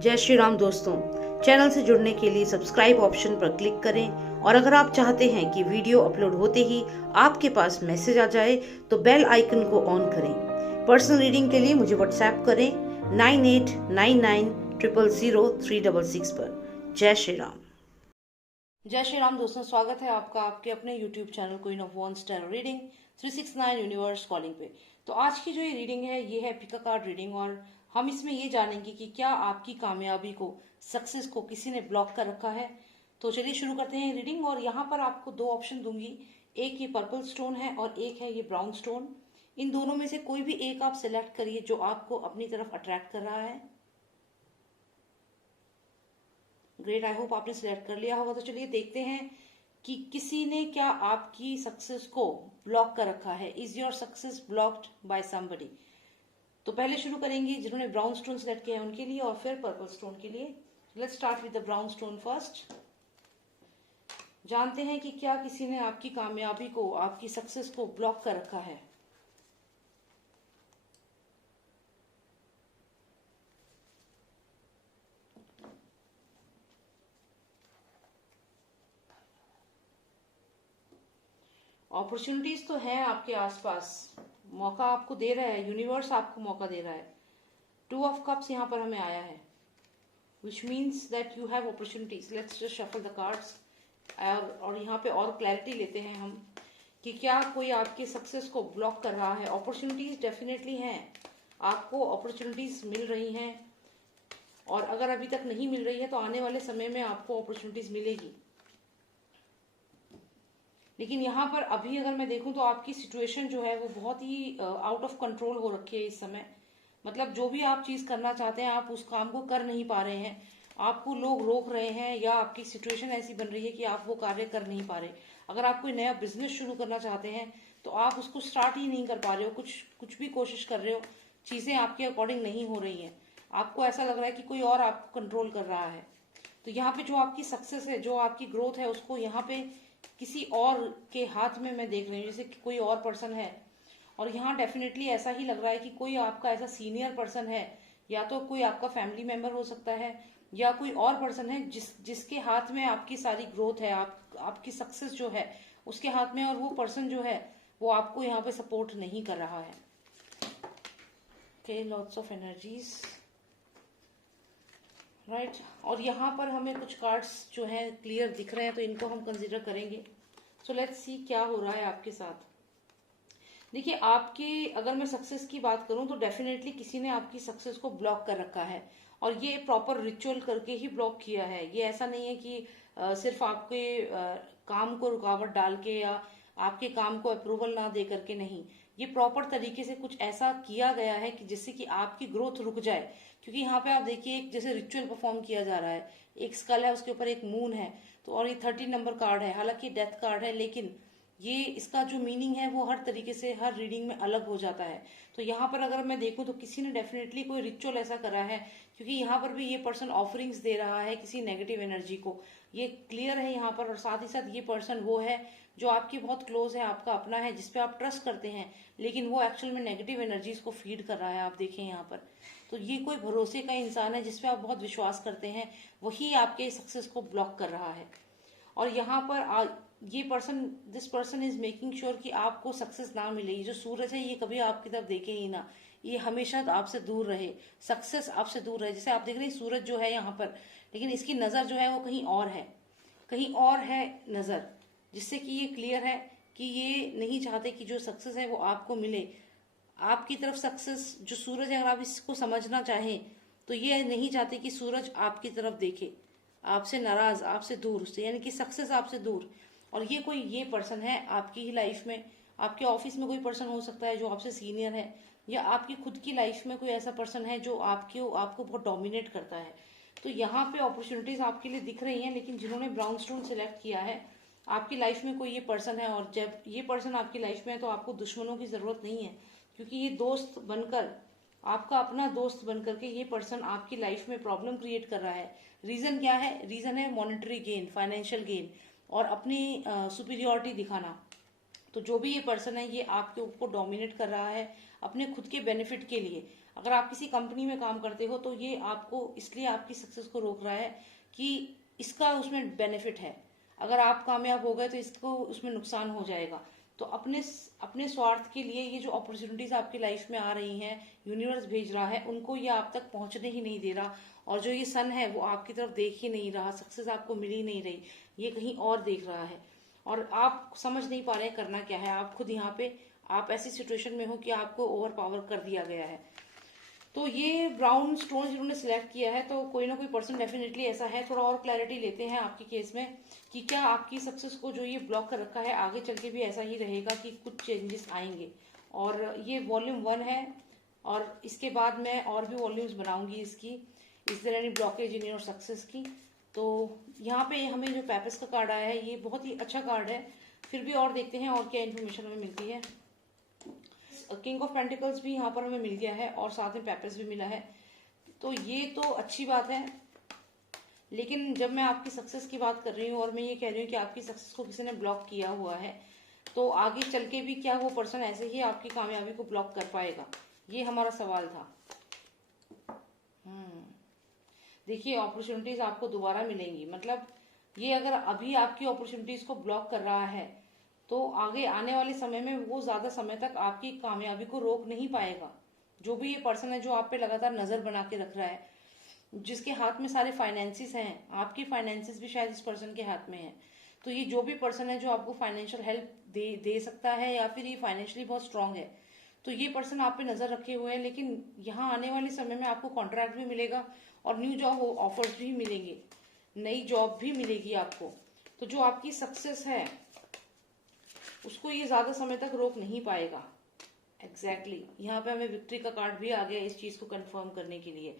जय श्री राम दोस्तों, चैनल से जुड़ने के लिए सब्सक्राइब ऑप्शन पर क्लिक करें और अगर आप चाहते हैं कि वीडियो अपलोड होते ही आपके पास मैसेज आ जाए तो बेल आइकन को ऑन करें। पर्सनल रीडिंग के लिए मुझे व्हाट्सएप करें 9899000366 पर। जय श्री राम। जय श्री राम दोस्तों, स्वागत है आपका आपके अपने YouTube channel queen of wands tarot reading 369 universe calling पे। तो आज की जो ये रीडिंग है ये है पिका कार्ड रीडिंग और हम इसमें ये जानेंगे कि क्या आपकी कामयाबी को, सक्सेस को किसी ने ब्लॉक कर रखा है। तो चलिए शुरू करते हैं रीडिंग। और यहाँ पर आपको दो ऑप्शन दूंगी, एक ये पर्पल स्टोन है और एक है ये ब्राउन स्टोन। इन दोनों में से कोई भी एक आप सिलेक्ट करिए जो आपको अपनी तरफ अट्रैक्ट कर रहा है। ग्रेट, आई होप आपने सिलेक्ट कर लिया होगा। तो चलिए देखते हैं कि किसी ने क्या आपकी सक्सेस को ब्लॉक कर रखा है। Is your success blocked by somebody. तो पहले शुरू करेंगे जिन्होंने ब्राउन स्टोन सिलेक्ट किया है उनके लिए और फिर पर्पल स्टोन के लिए। Let's start with the brown stone first. जानते हैं कि क्या किसी ने आपकी कामयाबी को, आपकी सक्सेस को ब्लॉक कर रखा है। अपॉर्चुनिटीज तो है आपके आसपास, मौका आपको दे रहा है, यूनिवर्स आपको मौका दे रहा है। 2 ऑफ कप्स यहाँ पर हमें आया है, which means that you have opportunities. Let's just shuffle the cards और यहाँ पे और क्लैरिटी लेते हैं हम कि क्या कोई आपके सक्सेस को ब्लॉक कर रहा है। अपॉर्चुनिटीज डेफिनेटली हैं, आपको अपॉर्चुनिटीज मिल रही हैं और अगर अभी तक नहीं मिल रही है तो आने वाले समय में आपको अपॉर्चुनिटीज मिलेगी। लेकिन यहाँ पर अभी अगर मैं देखूं तो आपकी सिचुएशन जो है वो बहुत ही आउट ऑफ कंट्रोल हो रखी है इस समय। मतलब जो भी आप चीज करना चाहते हैं आप उस काम को कर नहीं पा रहे हैं, आपको लोग रोक रहे हैं या आपकी सिचुएशन ऐसी बन रही है कि आप वो कार्य कर नहीं पा रहे। अगर आप कोई नया बिजनेस शुरू करना चाहते हैं तो आप उसको स्टार्ट ही नहीं कर पा रहे हो, कुछ भी कोशिश कर रहे हो, चीजें आपके अकॉर्डिंग नहीं हो रही हैं। आपको ऐसा लग रहा है कि कोई और आपको कंट्रोल कर रहा है। तो यहाँ पे जो आपकी सक्सेस है, जो आपकी ग्रोथ है, उसको यहाँ पे किसी और के हाथ में मैं देख रही हूँ, जैसे कि कोई और पर्सन है। और यहाँ डेफिनेटली ऐसा ही लग रहा है कि कोई आपका ऐसा सीनियर पर्सन है, या तो कोई आपका फैमिली मेंबर हो सकता है या कोई और पर्सन है जिसके हाथ में आपकी सारी ग्रोथ है, आपकी सक्सेस जो है उसके हाथ में, और वो पर्सन जो है वो आपको यहाँ पे सपोर्ट नहीं कर रहा है। Okay, lots of energies, right. और यहाँ पर हमें कुछ कार्ड्स जो हैं क्लियर दिख रहे हैं तो इनको हम कंसीडर करेंगे। सो लेट्स सी क्या हो रहा है आपके साथ। देखिए, आपके अगर मैं सक्सेस की बात करूं तो डेफिनेटली किसी ने आपकी सक्सेस को ब्लॉक कर रखा है और ये प्रॉपर रिचुअल करके ही ब्लॉक किया है। ये ऐसा नहीं है कि सिर्फ आपके काम को रुकावट डाल के या आपके काम को अप्रूवल ना दे करके, नहीं। ये प्रॉपर तरीके से कुछ ऐसा किया गया है कि जिससे कि आपकी ग्रोथ रुक जाए। क्योंकि यहाँ पे आप देखिए एक जैसे रिचुअल परफॉर्म किया जा रहा है, एक स्कल है, उसके ऊपर एक मून है, तो और ये 13 नंबर कार्ड है। हालांकि डेथ कार्ड है लेकिन ये इसका जो मीनिंग है वो हर तरीके से हर रीडिंग में अलग हो जाता है। तो यहाँ पर अगर मैं देखूं तो किसी ने डेफिनेटली कोई रिचुअल ऐसा करा है, क्योंकि यहाँ पर भी ये पर्सन ऑफरिंग्स दे रहा है किसी नेगेटिव एनर्जी को, ये क्लियर है यहाँ पर। और साथ ही साथ ये पर्सन वो है जो आपकी बहुत क्लोज है, आपका अपना है, जिसपे आप ट्रस्ट करते हैं, लेकिन वो एक्चुअल में नेगेटिव एनर्जीज को फीड कर रहा है। आप देखें यहाँ पर, तो ये कोई भरोसे का इंसान है जिसपे आप बहुत विश्वास करते हैं, वही आपके सक्सेस को ब्लॉक कर रहा है। और यहाँ पर ये person, this person is making sure कि आपको सक्सेस ना मिले। ये जो सूरज है ये कभी आपकी तरफ देखे ही ना, ये हमेशा आपसे दूर रहे, सक्सेस आपसे दूर रहे। जैसे आप देख रहे हैं सूरज जो है यहाँ पर, लेकिन इसकी नजर जो है वो कहीं और है, कहीं और है नजर, जिससे कि ये क्लियर है कि ये नहीं चाहते कि जो सक्सेस है वो आपको मिले। आपकी तरफ सक्सेस जो सूरज है, अगर आप इसको समझना चाहें तो ये नहीं चाहते कि सूरज आपकी तरफ देखे, आपसे नाराज, आपसे दूर, उससे यानी कि सक्सेस आपसे दूर। और ये पर्सन है आपकी ही लाइफ में, आपके ऑफिस में कोई पर्सन हो सकता है जो आपसे सीनियर है, या आपकी खुद की लाइफ में कोई ऐसा पर्सन है जो आपको बहुत डोमिनेट करता है। तो यहाँ पे अपॉर्चुनिटीज आपके लिए दिख रही हैं, लेकिन जिन्होंने ब्राउन स्टोन सिलेक्ट किया है, आपकी लाइफ में कोई ये पर्सन है, और जब ये पर्सन आपकी लाइफ में है तो आपको दुश्मनों की जरूरत नहीं है, क्योंकि ये दोस्त बनकर, आपका अपना दोस्त बनकर के ये पर्सन आपकी लाइफ में प्रॉब्लम क्रिएट कर रहा है। रीजन क्या है? रीजन है मॉनेटरी गेन, फाइनेंशियल गेन और अपनी सुपीरियोरिटी दिखाना। तो जो भी ये पर्सन है ये आपके ऊपर डोमिनेट कर रहा है अपने खुद के बेनिफिट के लिए, अगर आप किसी कंपनी में काम करते हो तो ये आपको इसलिए आपकी सक्सेस को रोक रहा है कि इसका उसमें बेनिफिट है, अगर आप कामयाब हो गए तो इसको उसमें नुकसान हो जाएगा। तो अपने अपने स्वार्थ के लिए ये जो अपॉर्चुनिटीज आपकी लाइफ में आ रही हैं, यूनिवर्स भेज रहा है, उनको ये आप तक पहुंचने ही नहीं दे रहा। और जो ये सन है वो आपकी तरफ देख ही नहीं रहा, सक्सेस आपको मिल ही नहीं रही, ये कहीं और देख रहा है और आप समझ नहीं पा रहे हैं करना क्या है। आप खुद यहाँ पे आप ऐसी सिचुएशन में हो कि आपको ओवर पावर कर दिया गया है। तो ये ब्राउन स्टोन जिन्होंने सिलेक्ट किया है तो कोई ना कोई पर्सन डेफिनेटली ऐसा है। थोड़ा और क्लैरिटी लेते हैं आपके केस में कि क्या आपकी सक्सेस को जो ये ब्लॉक कर रखा है आगे चल के भी ऐसा ही रहेगा कि कुछ चेंजेस आएंगे। और ये वॉल्यूम 1 है और इसके बाद मैं और भी वॉल्यूम्स बनाऊंगी इसकी, is there any blockage in your success की। तो यहाँ पे हमें जो पेपस का कार्ड आया है ये बहुत ही अच्छा कार्ड है। फिर भी और देखते हैं और क्या इन्फॉर्मेशन हमें मिलती है। किंग ऑफ पेंटिकल्स भी यहाँ पर हमें मिल गया है और साथ में पेपस भी मिला है, तो ये तो अच्छी बात है। लेकिन जब मैं आपकी सक्सेस की बात कर रही हूँ और मैं ये कह रही हूँ कि आपकी सक्सेस को किसी ने ब्लॉक किया हुआ है, तो आगे चल के भी क्या वो पर्सन ऐसे ही आपकी कामयाबी को ब्लॉक कर पाएगा, ये हमारा सवाल था। देखिए अपॉर्चुनिटीज आपको दोबारा मिलेंगी, मतलब ये अगर अभी आपकी अपॉर्चुनिटीज को ब्लॉक कर रहा है तो आगे आने वाले समय में वो ज्यादा समय तक आपकी कामयाबी को रोक नहीं पाएगा। जो भी ये पर्सन है जो आप पे लगातार नजर बना के रख रहा है, जिसके हाथ में सारे फाइनेंसिस हैं, आपकी फाइनेंसिस भी शायद इस पर्सन के हाथ में है। तो ये जो भी पर्सन है जो आपको फाइनेंशियल हेल्प दे सकता है या फिर ये फाइनेंशियली बहुत स्ट्रांग है, तो ये पर्सन आप पे नजर रखे हुए हैं। लेकिन यहाँ आने वाले समय में आपको कॉन्ट्रैक्ट भी मिलेगा और न्यू जॉब ऑफर्स भी मिलेंगे, नई जॉब भी मिलेगी आपको। तो जो आपकी सक्सेस है उसको ये ज्यादा समय तक रोक नहीं पाएगा। एग्जैक्टली यहाँ पे हमें विक्ट्री का कार्ड भी आ गया इस चीज को कंफर्म करने के लिए।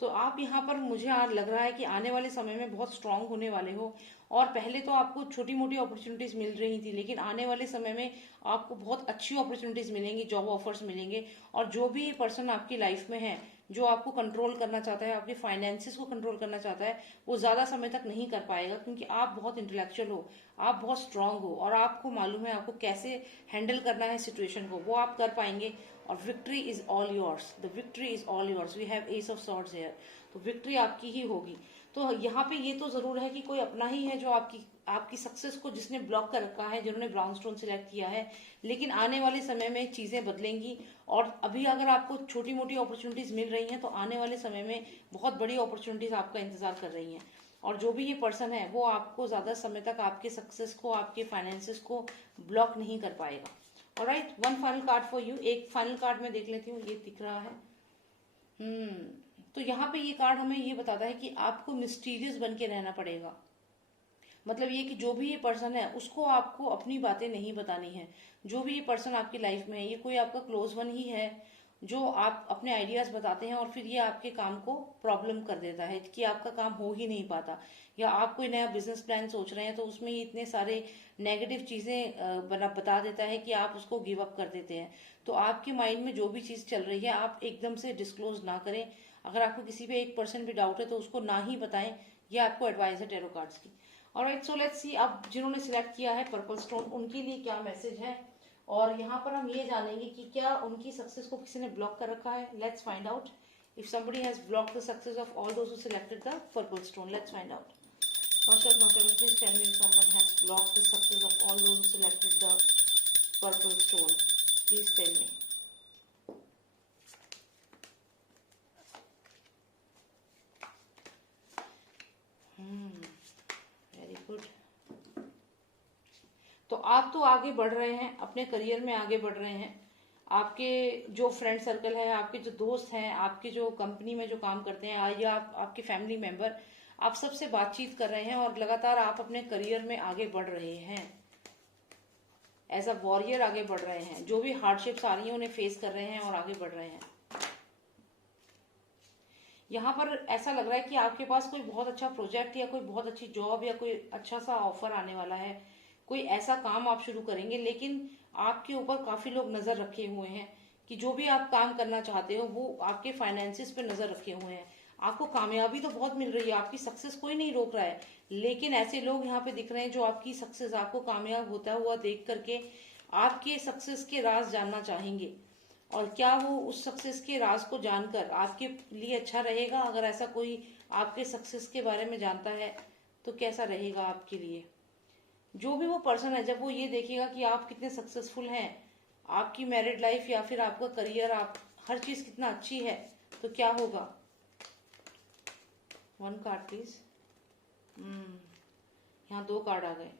तो आप यहाँ पर मुझे लग रहा है कि आने वाले समय में बहुत स्ट्रांग होने वाले हो। और पहले तो आपको छोटी मोटी अपॉर्चुनिटीज मिल रही थी, लेकिन आने वाले समय में आपको बहुत अच्छी अपॉर्चुनिटीज मिलेंगी, जॉब ऑफर्स मिलेंगे। और जो भी पर्सन आपकी लाइफ में है जो आपको कंट्रोल करना चाहता है, आपके फाइनेंसिस को कंट्रोल करना चाहता है, वो ज्यादा समय तक नहीं कर पाएगा, क्योंकि आप बहुत इंटेलेक्चुअल हो, आप बहुत स्ट्रांग हो और आपको मालूम है आपको कैसे हैंडल करना है सिचुएशन को, वो आप कर पाएंगे। और victory is all yours, the victory is all yours, we have ace of swords here. तो विक्ट्री आपकी ही होगी। तो यहाँ पे ये तो जरूर है कि कोई अपना ही है जो आपकी सक्सेस को जिसने ब्लॉक कर रखा है, जिन्होंने ब्राउन स्टोन सिलेक्ट किया है। लेकिन आने वाले समय में चीजें बदलेंगी और अभी अगर आपको छोटी मोटी अपॉर्चुनिटीज मिल रही हैं तो आने वाले समय में बहुत बड़ी अपॉर्चुनिटीज आपका इंतजार कर रही हैं। और जो भी ये पर्सन है वो आपको ज्यादा समय तक आपके सक्सेस को, आपके फाइनेंसिस को ब्लॉक नहीं कर पाएगा। Alright, one final card for you. एक फाइनल कार्ड मैं देख लेती हूँ, ये दिख रहा है। तो यहाँ पे ये कार्ड हमें ये बताता है कि आपको मिस्टीरियस बन के रहना पड़ेगा। मतलब ये कि जो भी ये पर्सन है उसको आपको अपनी बातें नहीं बतानी है। जो भी ये पर्सन आपकी लाइफ में है, ये कोई आपका क्लोज वन ही है जो आप अपने आइडियाज बताते हैं और फिर ये आपके काम को प्रॉब्लम कर देता है कि आपका काम हो ही नहीं पाता। या आप कोई नया बिजनेस प्लान सोच रहे हैं तो उसमें ये इतने सारे नेगेटिव चीजें बता देता है कि आप उसको गिव अप कर देते हैं। तो आपके माइंड में जो भी चीज चल रही है आप एकदम से डिस्क्लोज ना करें। अगर आपको किसी पे 1% भी डाउट है तो उसको ना ही बताएं। ये आपको एडवाइस है टैरो कार्ड्स की। ऑलराइट, सो लेट्स सी अब जिन्होंने सिलेक्ट किया है पर्पल स्टोन उनके लिए क्या मैसेज है। और यहाँ पर हम ये जानेंगे कि क्या उनकी सक्सेस को किसी ने ब्लॉक कर रखा है। Let's find out if somebody has blocked the success of all those who selected the purple stone. Let's find out. Master of Master, please tell me if someone has blocked the success of all those who selected the purple stone. Please tell me. Very good. तो आप तो आगे बढ़ रहे हैं, अपने career में आगे बढ़ रहे हैं। आपके जो फ्रेंड सर्कल है, आपके जो दोस्त हैं, आपके जो कंपनी में जो काम करते हैं या आपके फैमिली मेंबर, आप सबसे बातचीत कर रहे हैं और लगातार आप अपने करियर में आगे बढ़ रहे हैं। एज अ वॉरियर आगे बढ़ रहे हैं। जो भी हार्डशिप्स आ रही हैं उन्हें फेस कर रहे हैं और आगे बढ़ रहे हैं। यहाँ पर ऐसा लग रहा है कि आपके पास कोई बहुत अच्छा प्रोजेक्ट या कोई बहुत अच्छी जॉब या कोई अच्छा सा ऑफर आने वाला है। कोई ऐसा काम आप शुरू करेंगे, लेकिन आपके ऊपर काफी लोग नजर रखे हुए हैं कि जो भी आप काम करना चाहते हो वो आपके फाइनेंसिस पे नजर रखे हुए हैं। आपको कामयाबी तो बहुत मिल रही है, आपकी सक्सेस कोई नहीं रोक रहा है, लेकिन ऐसे लोग यहाँ पे दिख रहे हैं जो आपकी सक्सेस, आपको कामयाब होता हुआ देख करके आपके सक्सेस के राज जानना चाहेंगे। और क्या वो उस सक्सेस के राज को जानकर आपके लिए अच्छा रहेगा? अगर ऐसा कोई आपके सक्सेस के बारे में जानता है तो कैसा रहेगा आपके लिए? जो भी वो पर्सन है, जब वो ये देखेगा कि आप कितने सक्सेसफुल हैं, आपकी मैरिड लाइफ या फिर आपका करियर, आप हर चीज कितना अच्छी है, तो क्या होगा? 1 कार्ड प्लीज। यहाँ 2 कार्ड आ गए।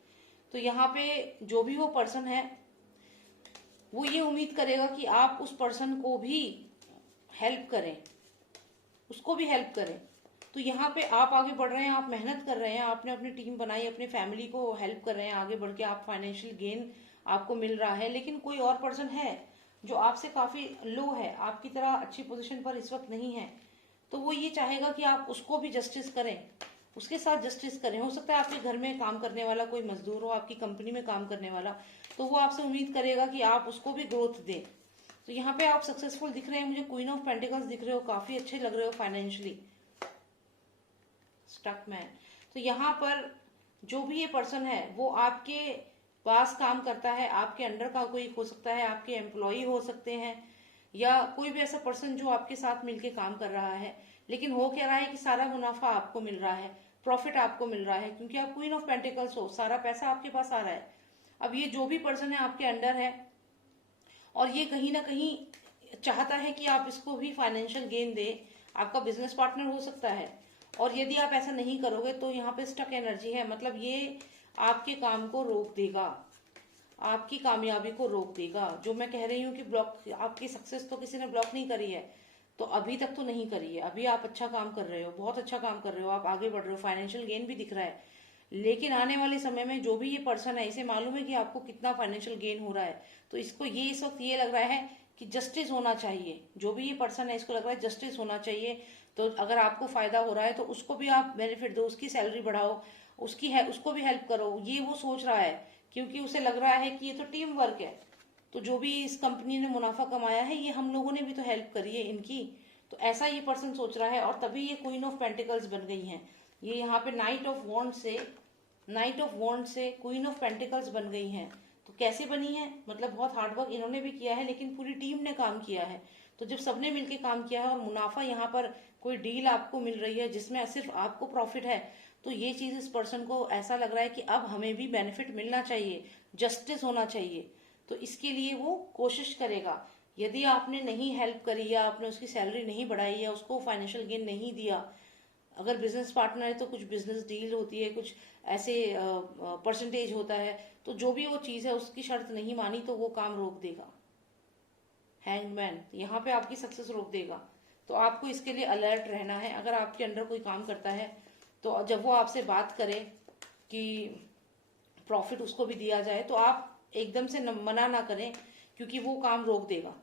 तो यहाँ पे जो भी वो पर्सन है वो ये उम्मीद करेगा कि आप उस पर्सन को भी हेल्प करें, उसको भी हेल्प करें। तो यहाँ पे आप आगे बढ़ रहे हैं, आप मेहनत कर रहे हैं, आपने अपनी टीम बनाई, अपनी फैमिली को हेल्प कर रहे हैं आगे बढ़ के, आप फाइनेंशियल गेन आपको मिल रहा है। लेकिन कोई और पर्सन है जो आपसे काफी लो है, आपकी तरह अच्छी पोजीशन पर इस वक्त नहीं है, तो वो ये चाहेगा कि आप उसको भी जस्टिस करें, उसके साथ जस्टिस करें। हो सकता है आपके घर में काम करने वाला कोई मजदूर हो, आपकी कंपनी में काम करने वाला, तो वो आपसे उम्मीद करेगा कि आप उसको भी ग्रोथ दें। तो यहाँ पे आप सक्सेसफुल दिख रहे हैं, मुझे क्वीन ऑफ पेंटिकल्स दिख रहे हो, काफी अच्छे लग रहे हो फाइनेंशियली। Stuck man. तो यहाँ पर जो भी ये पर्सन है वो आपके पास काम करता है, आपके अंडर का कोई हो सकता है, आपके एम्प्लॉय हो सकते हैं, या कोई भी ऐसा पर्सन जो आपके साथ मिलके काम कर रहा है। लेकिन हो क्या रहा है कि सारा मुनाफा आपको मिल रहा है, प्रॉफिट आपको मिल रहा है, क्योंकि आप क्वीन ऑफ पेंटिकल्स हो, सारा पैसा आपके पास आ रहा है। अब ये जो भी पर्सन है आपके अंडर है और ये कहीं ना कहीं चाहता है कि आप इसको भी फाइनेंशियल गेन दे, आपका बिजनेस पार्टनर हो सकता है। और यदि आप ऐसा नहीं करोगे तो यहाँ पे स्टक एनर्जी है, मतलब ये आपके काम को रोक देगा, आपकी कामयाबी को रोक देगा। जो मैं कह रही हूँ कि ब्लॉक, आपकी सक्सेस तो किसी ने ब्लॉक नहीं करी है, तो अभी तक तो नहीं करी है, अभी आप अच्छा काम कर रहे हो, बहुत अच्छा काम कर रहे हो, आप आगे बढ़ रहे हो, फाइनेंशियल गेन भी दिख रहा है। लेकिन आने वाले समय में जो भी ये पर्सन है, इसे मालूम है कि आपको कितना फाइनेंशियल गेन हो रहा है, तो इसको ये इस वक्त ये लग रहा है कि जस्टिस होना चाहिए। जो भी ये पर्सन है इसको लग रहा है जस्टिस होना चाहिए। तो अगर आपको फायदा हो रहा है तो उसको भी आप बेनिफिट दो, उसकी सैलरी बढ़ाओ, उसकी है उसको भी हेल्प करो, ये वो सोच रहा है। क्योंकि उसे लग रहा है कि ये तो टीम वर्क है, तो जो भी इस कंपनी ने मुनाफा कमाया है ये हम लोगों ने भी तो हेल्प करी है इनकी। तो ऐसा ये पर्सन सोच रहा है, और तभी ये क्वीन ऑफ पेंटिकल्स बन गई हैं। ये यहाँ पे नाइट ऑफ वॉन्ड से क्वीन ऑफ पेंटिकल्स बन गई हैं। तो कैसे बनी है? मतलब बहुत हार्डवर्क इन्होंने भी किया है, लेकिन पूरी टीम ने काम किया है। तो जब सबने मिलकर काम किया है और मुनाफा यहाँ पर कोई डील आपको मिल रही है जिसमें सिर्फ आपको प्रॉफिट है, तो ये चीज इस पर्सन को ऐसा लग रहा है कि अब हमें भी बेनिफिट मिलना चाहिए, जस्टिस होना चाहिए। तो इसके लिए वो कोशिश करेगा। यदि आपने नहीं हेल्प करी, या आपने उसकी सैलरी नहीं बढ़ाई, या उसको फाइनेंशियल गेन नहीं दिया, अगर बिजनेस पार्टनर है तो कुछ बिजनेस डील होती है, कुछ ऐसे परसेंटेज होता है, तो जो भी वो चीज है उसकी शर्त नहीं मानी तो वो काम रोक देगा। हैंगमैन, यहाँ पे आपकी सक्सेस रोक देगा। तो आपको इसके लिए अलर्ट रहना है। अगर आपके अंडर कोई काम करता है तो जब वो आपसे बात करे कि प्रॉफिट उसको भी दिया जाए, तो आप एकदम से मना ना करें, क्योंकि वो काम रोक देगा।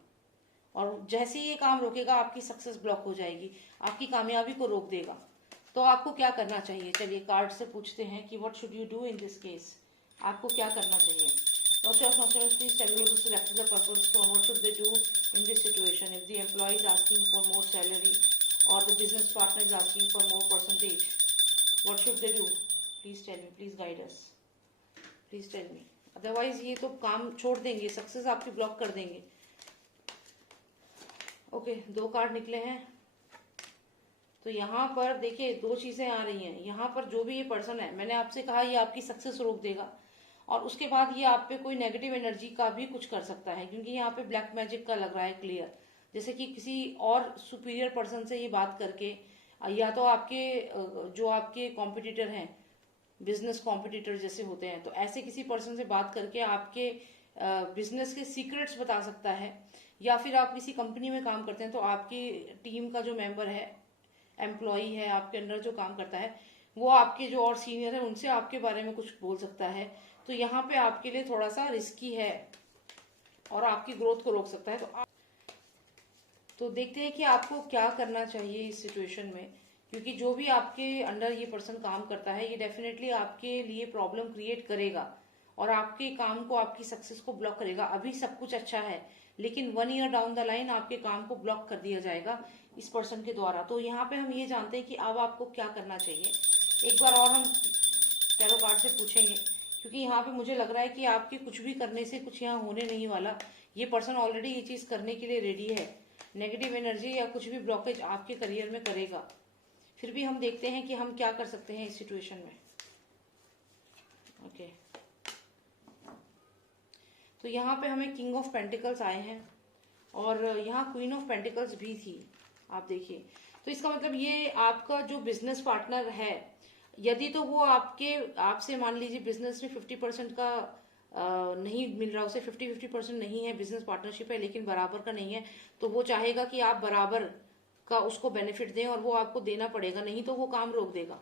और जैसे ही ये काम रोकेगा आपकी सक्सेस ब्लॉक हो जाएगी, आपकी कामयाबी को रोक देगा। तो आपको क्या करना चाहिए? चलिए कार्ड से पूछते हैं कि what should you do in this case. आपको क्या करना चाहिए? Please tell me to select the purpose for what should they do in this situation if the employee is asking for more salary or the business partner is asking for more percentage. What should they do? Please tell me, please guide us. Please tell me. Otherwise ये तो काम छोड़ देंगे, success आपकी block कर देंगे। Okay, 2 card निकले हैं। तो यहाँ पर देखिए 2 चीजें आ रही हैं। यहाँ पर जो भी ये पर्सन है, मैंने आपसे कहा ये आपकी सक्सेस रोक देगा, और उसके बाद ये आप पे कोई नेगेटिव एनर्जी का भी कुछ कर सकता है, क्योंकि यहाँ पे ब्लैक मैजिक का लग रहा है क्लियर। जैसे कि किसी और सुपीरियर पर्सन से ये बात करके, या तो आपके जो आपके कॉम्पिटिटर हैं, बिजनेस कॉम्पिटिटर जैसे होते हैं, तो ऐसे किसी पर्सन से बात करके आपके बिजनेस के सीक्रेट्स बता सकता है। या फिर आप किसी कंपनी में काम करते हैं तो आपकी टीम का जो मेंबर है, एम्प्लॉय है, आपके अंडर जो काम करता है, वो आपके जो और सीनियर है उनसे आपके बारे में कुछ बोल सकता है। तो यहाँ पे आपके लिए थोड़ा सा रिस्की है और आपकी ग्रोथ को रोक सकता है। तो देखते हैं कि आपको क्या करना चाहिए इस सिचुएशन में, क्योंकि जो भी आपके अंडर ये पर्सन काम करता है ये डेफिनेटली आपके लिए प्रॉब्लम क्रिएट करेगा और आपके काम को, आपकी सक्सेस को ब्लॉक करेगा। अभी सब कुछ अच्छा है, लेकिन 1 ईयर डाउन द लाइन आपके काम को ब्लॉक कर दिया जाएगा इस पर्सन के द्वारा। तो यहाँ पे हम ये जानते हैं कि अब आपको क्या करना चाहिए। एक बार और हम टैरो कार्ड से पूछेंगे, क्योंकि यहाँ पे मुझे लग रहा है कि आपके कुछ भी करने से कुछ यहाँ होने नहीं वाला, ये पर्सन ऑलरेडी ये चीज करने के लिए रेडी है। नेगेटिव एनर्जी या कुछ भी ब्लॉकेज आपके करियर में करेगा। फिर भी हम देखते हैं कि हम क्या कर सकते हैं इस सिचुएशन में। ओके, तो यहाँ पे हमें किंग ऑफ पेंटिकल्स आए हैं और यहाँ क्वीन ऑफ पेंटिकल्स भी थी, आप देखिए। तो इसका मतलब ये आपका जो बिजनेस पार्टनर है, यदि तो वो आपसे मान लीजिए बिजनेस में 50% का नहीं मिल रहा, उसे 50-50% नहीं है, बिजनेस पार्टनरशिप है लेकिन बराबर का नहीं है, तो वो चाहेगा कि आप बराबर का उसको बेनिफिट दें और वो आपको देना पड़ेगा, नहीं तो वो काम रोक देगा।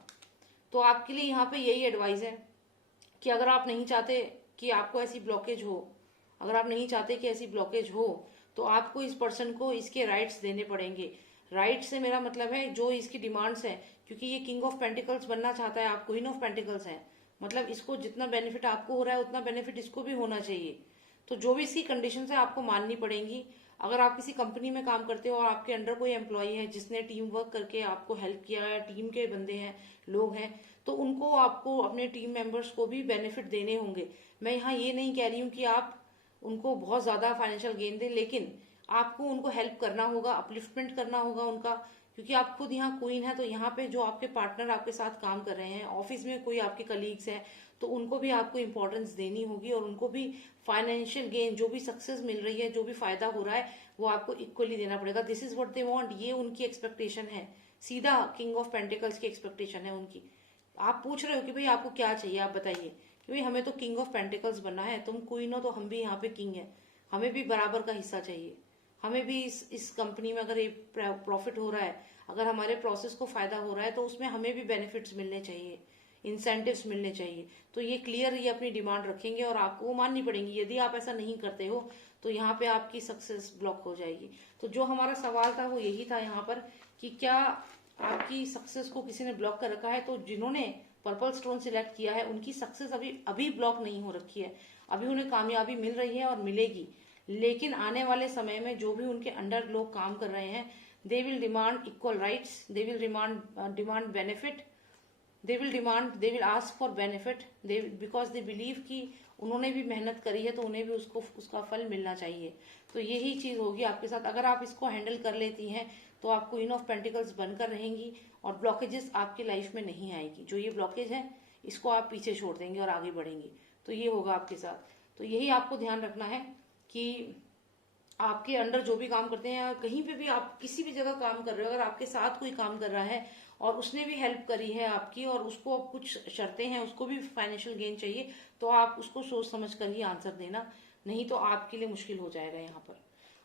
तो आपके लिए यहाँ पे यही एडवाइस है कि अगर आप नहीं चाहते कि आपको ऐसी ब्लॉकेज हो, अगर आप नहीं चाहते कि ऐसी ब्लॉकेज हो, तो आपको इस पर्सन को इसके राइट्स देने पड़ेंगे। राइट से मेरा मतलब है जो इसकी डिमांड्स है, क्योंकि ये किंग ऑफ पेंटिकल्स बनना चाहता है, आप क्वीन ऑफ पेंटिकल्स है, मतलब इसको जितना बेनिफिट आपको हो रहा है उतना बेनिफिट इसको भी होना चाहिए। तो जो भी इसकी कंडीशन है आपको माननी पड़ेंगी। अगर आप किसी कंपनी में काम करते हो और आपके अंडर कोई एम्प्लॉय है जिसने टीम वर्क करके आपको हेल्प किया है, टीम के बंदे हैं, लोग हैं, तो उनको आपको अपने टीम मेंबर्स को भी बेनिफिट देने होंगे। मैं यहाँ ये नहीं कह रही हूँ कि आप उनको बहुत ज्यादा फाइनेंशियल गेन दें, लेकिन आपको उनको हेल्प करना होगा, अपलिफ्टमेंट करना होगा उनका, क्योंकि आप खुद यहाँ क्वीन है। तो यहाँ पे जो आपके पार्टनर आपके साथ काम कर रहे हैं, ऑफिस में कोई आपके कलीग्स हैं, तो उनको भी आपको इंपॉर्टेंस देनी होगी और उनको भी फाइनेंशियल गेन, जो भी सक्सेस मिल रही है, जो भी फायदा हो रहा है, वो आपको इक्वली देना पड़ेगा। This is what they want, ये उनकी एक्सपेक्टेशन है, सीधा किंग ऑफ पेंटिकल्स की एक्सपेक्टेशन है उनकी। आप पूछ रहे हो कि भाई आपको क्या चाहिए, आप बताइए कि भाई हमें तो किंग ऑफ पेंटिकल्स बनना है, तुम क्वीन हो तो हम भी यहाँ पे किंग है, हमें भी बराबर का हिस्सा चाहिए, हमें भी इस कंपनी में अगर ये प्रॉफिट हो रहा है, अगर हमारे प्रोसेस को फायदा हो रहा है, तो उसमें हमें भी बेनिफिट्स मिलने चाहिए, इंसेंटिव्स मिलने चाहिए। तो ये क्लियर ये अपनी डिमांड रखेंगे और आपको वो माननी पड़ेंगी। यदि आप ऐसा नहीं करते हो तो यहाँ पे आपकी सक्सेस ब्लॉक हो जाएगी। तो जो हमारा सवाल था वो यही था यहाँ पर कि क्या आपकी सक्सेस को किसी ने ब्लॉक कर रखा है। तो जिन्होंने पर्पल स्टोन सिलेक्ट किया है उनकी सक्सेस अभी ब्लॉक नहीं हो रखी है, अभी उन्हें कामयाबी मिल रही है और मिलेगी। लेकिन आने वाले समय में जो भी उनके अंडर लोग काम कर रहे हैं, they will demand equal rights, they will demand benefit, they will ask for benefit, because they believe कि उन्होंने भी मेहनत करी है तो उन्हें भी उसका फल मिलना चाहिए। तो यही चीज होगी आपके साथ। अगर आप इसको हैंडल कर लेती हैं तो आप क्वीन ऑफ पेंटिकल्स बनकर रहेंगी और ब्लॉकेजेस आपकी लाइफ में नहीं आएगी। जो ये ब्लॉकेज है इसको आप पीछे छोड़ देंगे और आगे बढ़ेंगी। तो ये होगा आपके साथ। तो यही आपको ध्यान रखना है कि आपके अंडर जो भी काम करते हैं, कहीं पे भी आप किसी भी जगह काम कर रहे हो, अगर आपके साथ कोई काम कर रहा है और उसने भी हेल्प करी है आपकी और उसको अब कुछ शर्तें हैं, उसको भी फाइनेंशियल गेन चाहिए, तो आप उसको सोच समझ कर ही आंसर देना, नहीं तो आपके लिए मुश्किल हो जाएगा यहाँ पर।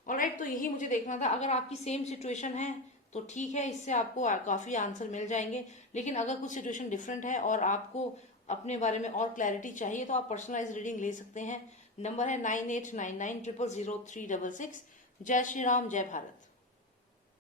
ऑलराइट, तो यही मुझे देखना था। अगर आपकी सेम सिचुएशन है तो ठीक है, इससे आपको काफी आंसर मिल जाएंगे। लेकिन अगर कुछ सिचुएशन डिफरेंट है और आपको अपने बारे में और क्लैरिटी चाहिए तो आप पर्सनलाइज रीडिंग ले सकते हैं। नंबर है 9899000366। जय श्री राम, जय भारत।